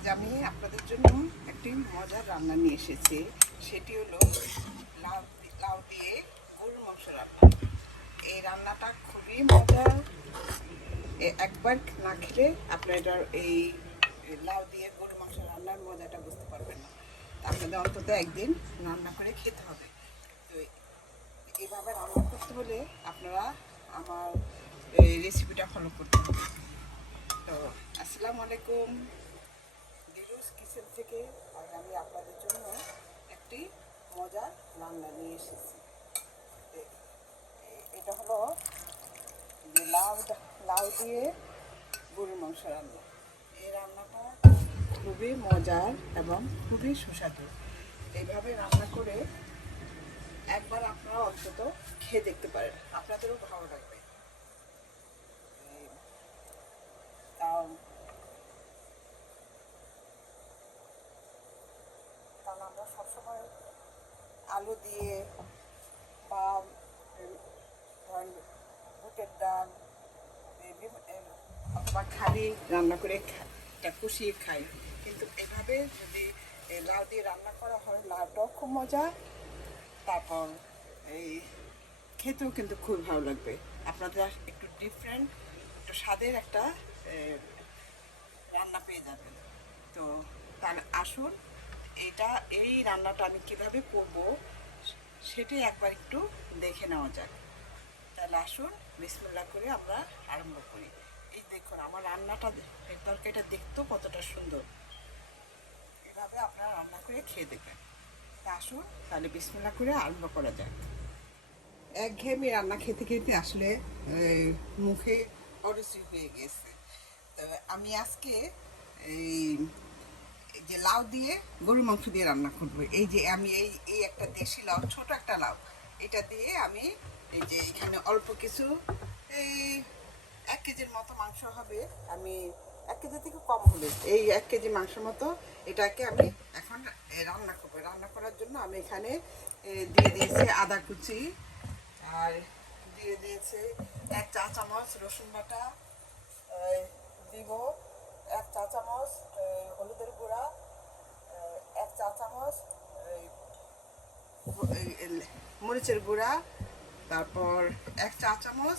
আজ আমি আপনাদের জন্য একটি মজার রান্না নিয়ে এসেছি। সেটি হলো লাউ লাউ দিয়ে গরুর মাংস রান্না। এই রান্নাটা খুবই মজার। একবার না খেলে আপনার এই লাউ দিয়ে গরুর মাংস রান্নার মজাটা বুঝতে পারবেন না। আপনাদের অন্তত একদিন রান্না করে খেতে হবে। তো এভাবে রান্না করতে হলে আপনারা আমার রেসিপিটা ফলো করতে হবে। তো, আসসালামু আলাইকুম। দিরুস থেকে আজ আমি আপনাদের জন্য একটি মজার রান্না নিয়ে এসেছি। এটা হলো যে লাউ লাউ দিয়ে গরুর মাংস রান্না। এই রান্নাটা খুবই মজার এবং খুবই সুস্বাদু। এইভাবে রান্না করে একবার আপনারা অন্তত খেয়ে দেখতে পারেন। আপনাদেরও ভালো লাগবে এই, কারণ কারণ আমরা সবসময় আলু দিয়ে বা বুটের ডাল অথবা খালি রান্না করে এটা কষিয়ে খাই। কিন্তু এভাবে যদি লাউ দিয়ে রান্না করা হয়, লাউটাও খুব মজা। তারপর এই খেতেও কিন্তু খুব ভালো লাগবে। আপনাদের একটু ডিফারেন্ট একটু স্বাদের একটা রান্না পেয়ে যাবেন। তো তাহলে আসুন এটা, এই রান্নাটা আমি কীভাবে করব, সেটি একবার একটু দেখে নেওয়া যাক। তাহলে আসুন, বিসমুল্লাহ করে আমরা আরম্ভ করি। এই দেখুন, আমার রান্নাটা এই তরকারিটা দেখতেও কতটা সুন্দর। এভাবে আপনারা রান্না করে খেয়ে দেখবেন। তা আসুন, তাহলে বিসমুল্লাহ করে আরম্ভ করা যাক। একঘেয়েমি রান্না খেতে খেতে আসলে মুখে অরুচি হয়ে গেছে তবে আমি আজকে এই যে লাউ দিয়ে গরু মাংস দিয়ে রান্না করব। এই যে আমি এই এই একটা দেশি লাউ, ছোট একটা লাউ। এটা দিয়ে আমি এই যে এখানে অল্প কিছু, এই এক কেজির মতো মাংস হবে। আমি এক কেজি থেকে কম হলে, এই এক কেজি মাংস মতো এটাকে আমি এখন রান্না করব। রান্না করার জন্য আমি এখানে দিয়ে দিয়েছি আদা কুচি আর দিয়ে দিয়েছে এক চা চামচ রসুন বাটা দিব এক চা চামচ হলুদের গুঁড়া চা চামচ মরিচের গুঁড়া, তারপর এক চা চামচ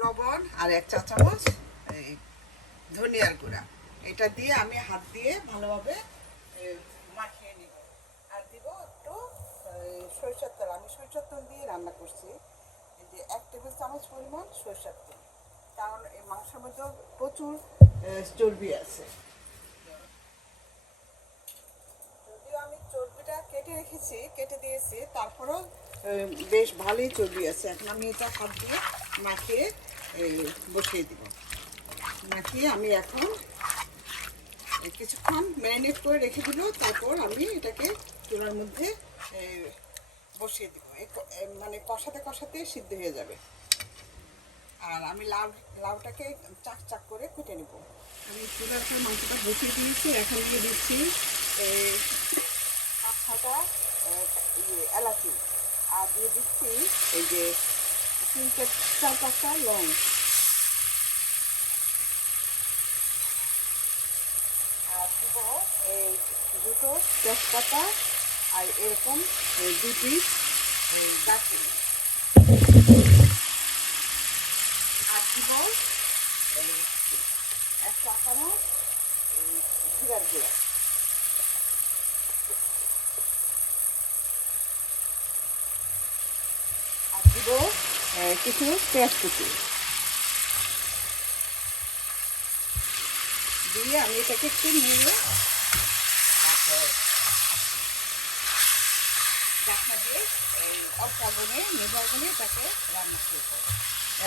লবণ আর এক চা চামচ, এই ধনিয়ার গুঁড়া। এটা দিয়ে আমি হাত দিয়ে ভালোভাবে মাখিয়ে নিব। আর দিব একটু সরিষার তেল। আমি সরিষার তেল দিয়ে রান্না করছি। যে এক টেবিল চামচ পরিমাণ সরিষার তেল। কারণ এই মাংসের মধ্যে প্রচুর চর্বি আছে। কেটে রেখেছি, কেটে দিয়েছি, তারপরেও বেশ ভালোই চর্বি আছে। এখন আমি এটা হাত দিয়ে মাখিয়ে বসিয়ে দিব। মাখিয়ে আমি এখন কিছুক্ষণ ম্যারিনেট করে রেখে দিব, তারপর আমি এটাকে চুলার মধ্যে বসিয়ে দিব। মানে কষাতে কষাতে সিদ্ধ হয়ে যাবে। আর আমি লাউ, লাউটাকে চাক চাক করে কুটে নেব। আমি চুলার মাংসটা বসিয়ে দিয়েছি, এখন দিয়ে দিচ্ছি ছটা ইয়ে, এলাচি। আর দিয়ে দিচ্ছি এই যে তিন চার পাঁচটা লং। আর দিব এই দুটো তেজপাতা আর এরকম এই দু পিস এই দারচিনি আর দিব এক চা চামচ জিরার গুঁড়া। দিব কিছু পেঁয়াজ কুচি দিয়ে আমি এটাকে একটু নিয়ে এটাকে রান্না করব।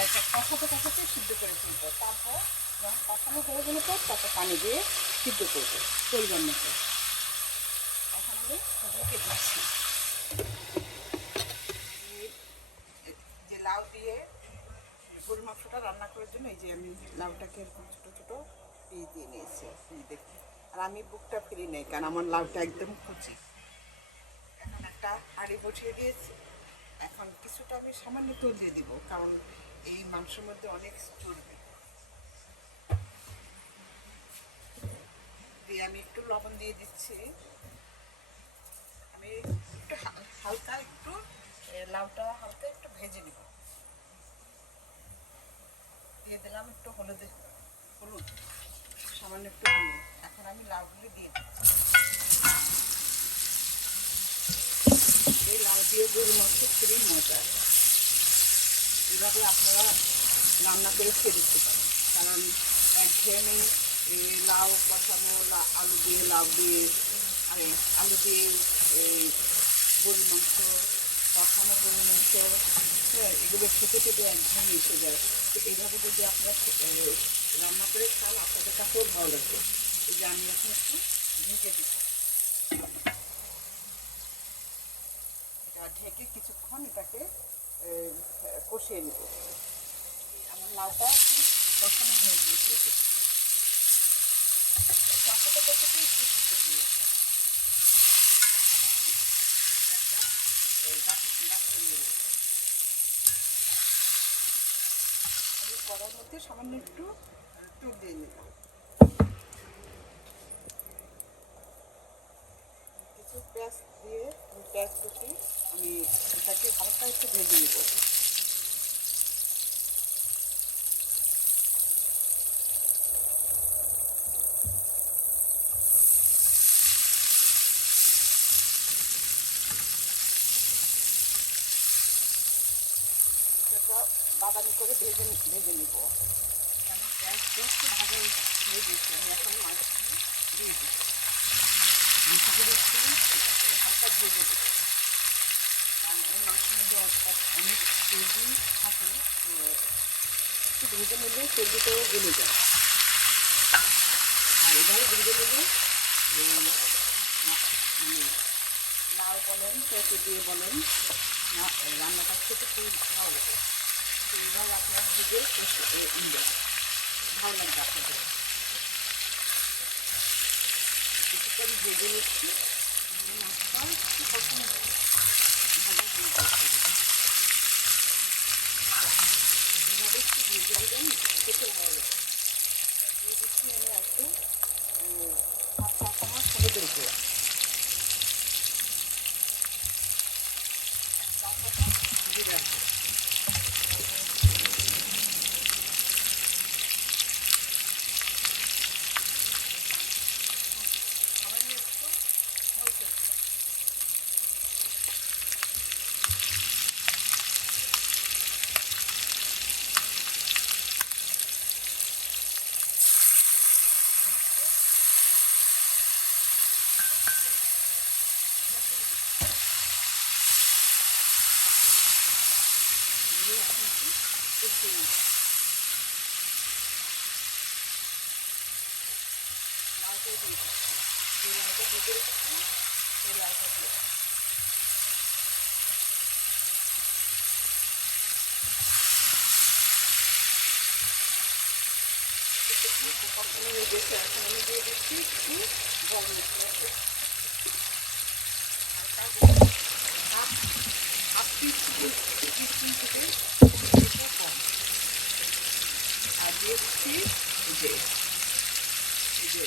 এটা কষাতে কষাতে সিদ্ধ করে তুলবো তারপর যখন কষানো হয়ে পানি দিয়ে সিদ্ধ করব, পরিমাণ মতো। এখন আমি লাউ দিয়ে গরু মাংসটা রান্না করার জন্য এই যে আমি লাউটাকে এরকম ছোটো ছোটো পিস দিয়ে নিয়েছি এই দেখুন। আর আমি বুকটা ফেলি নেই, কারণ আমার লাউটা একদম কুচি। এখন একটা হাঁড়ি বসিয়ে দিয়েছি। এখন কিছুটা আমি সামান্য তেল দিয়ে দিব, কারণ এই মাংসের মধ্যে অনেক চর্বি। আমি একটু লবণ দিয়ে দিচ্ছি। আমি একটু হালকা একটু লাউটা হালকা একটু ভেজে নিব। দিয়ে দিলাম একটু হলুদ হলুদ? সামান্য একটু হলুদ। এখন আমি লাউগুলি দিয়ে দিচ্ছি এই লাউ দিয়ে গরু মাংস খুবই মজা। এভাবে আপনারা রান্না করে খেয়ে দিতে পারেন। কারণ একঘেয়েমি এই লাউ লা- আলু দিয়ে লাউ দিয়ে আরে আলু দিয়ে এই গরুর মাংস কষানো গরুর মাংস হ্যাঁ এগুলো খেতে খেতে একঘেয়েমি এসে যায়। তো এইভাবে যদি আপনারা রান্না করে খান, আপনাদের কাছেও ভালো লাগবে। এই যে আমি এখন একটু ঢেকে আর ঢেকে কিছুক্ষণ এটাকে কষিয়ে নেব। আমার লাউটা একটু কষানো হয়ে গিয়েছে এই যে দেখুন। এই কষাতে কষাতে একটু হয়ে যাবে। এখন আমি একটা, এ, ডাক- ডাক করে নেব। আমি কড়ার মধ্যে সামান্য একটু টুক দিয়ে নিলাম। কিছু পেঁয়াজ দিয়ে পেঁয়াজ কুচি আমি এটাকে হালকা একটু ভেজে নিব। সেটা বাদামি করে ভেজে ভেজে নিব। আমি পেঁয়াজ একটু দিয়ে অনেক যায় আর বলেন দিয়ে বলেন রান্নাটা খেতে খুব ভালো লাগে ভালো আপনার দিকে ভালো লাগবে আপনাদের কিছুক্ষণ ভেজে নিচ্ছি মাছটা একটু হবে। ভালো হয়ে। এভাবে একটু ভেজে দিবেন খেতে ভালো লাগে দিচ্ছি আমি একটু হাফ চা চামচ হলুদের গুঁড়া নিব। লাউটা সেই লাউটা দিয়ে এখন আমি দিয়ে দিচ্ছি একটু দিয়ে। হালকা হাফ হাফ টিস্পুন টিস্পুন থেকে একটু কম আর দিয়ে দিচ্ছি যে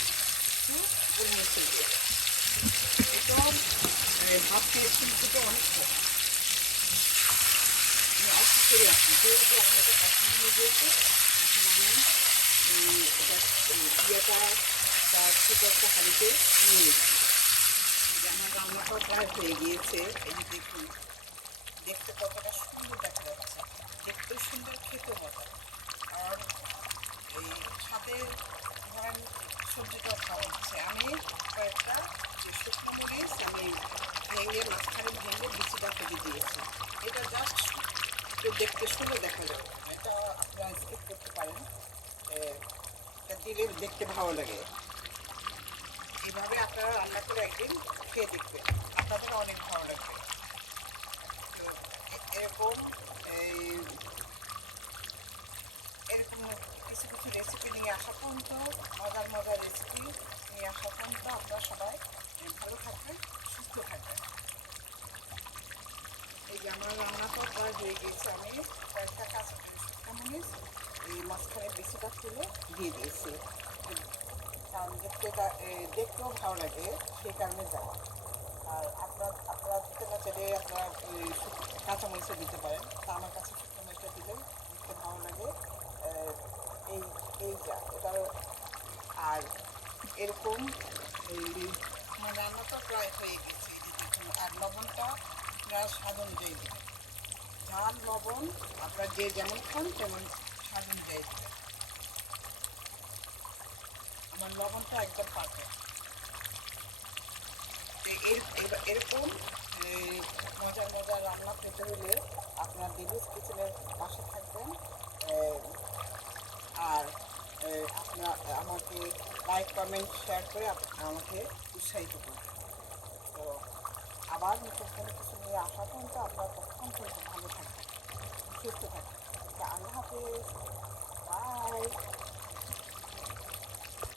এটা হাফ টিস্পুন থেকে অনেক কম অল্প করে রাখি যেহেতু রান্নাটা কষানো হয়ে গিয়েছে এখন আমি ইয়েটা তার ছোটো একটা হাঁড়িতে নিয়ে নিচ্ছি আমার রান্নাটাও প্রায় হয়ে গিয়েছে এই যে দেখুন দেখতে কতটা সুন্দর দেখা যাচ্ছে দেখতে সুন্দর খেতে মজা আর এই সাথে ধরেন সবজিটা ভালো হচ্ছে। আমি কয়েকটা যে শুকনো মরিচ আমি ভেঙে মাঝখানে ভেঙে বিচিটা ফেলে দিয়েছি। এটা জাস্ট একটু দেখতে সুন্দর দেখা যাবে। এটা আপনারা স্কিপ করতে পারেন। এটা দিলে দেখতে ভালো লাগে। এইভাবে আপনারা রান্না করে একদিন খেয়ে দেখবেন। আপনাদের অনেক ভালো লাগবে। এরকম এই এরকম কিছু কিছু রেসিপি নিয়ে আসা পর্যন্ত, মজার মজার রেসিপি নিয়ে আসা পর্যন্ত আপনারা সবাই ভালো থাকবেন, সুস্থ থাকবেন। এই যে আমার রান্নাটা প্রায় হয়ে গিয়েছে, আমি কয়েকটা কাঁচা মরিচ এই মাঝখানে বেশিটা তুলে দিয়ে দিয়েছি। কারণ দেখতে দেখতেও ভালো লাগে, সেই কারণে যাওয়া। আর আপনার আপনারা দিতে না চাইলে আপনারা কাঁচামরিচও দিতে পারেন, তা আমার কাছে শুকনো মরিচটা দিলে দেখতে ভালো লাগে। এই এই যা এটার আর এরকম এই আমার রান্নাটা প্রায় হয়ে গেছে। আর লবণটা আপনারা স্বাদ অনুযায়ী দেবেন ঝাল, লবণ, আপনারা যে যেমন খান, তেমন স্বাদ অনুযায়ী দেবেন। আমার লবণটা একদম পারফেক্ট এরকম মজার মজার রান্না খেতে হলে আপনার দিলুস কিচেনের পাশে থাকবেন এ, আর এ, আপনার আমাকে লাইক কমেন্ট শেয়ার করে আমাকে উৎসাহিত করবেন তো আবার নতুন কিছু নিয়ে আসা পর্যন্ত আপনার তখন কিন্তু ভালো থাকবেন, সুস্থ থাকবেন। তা আল্লাহ হাফেজ। বাই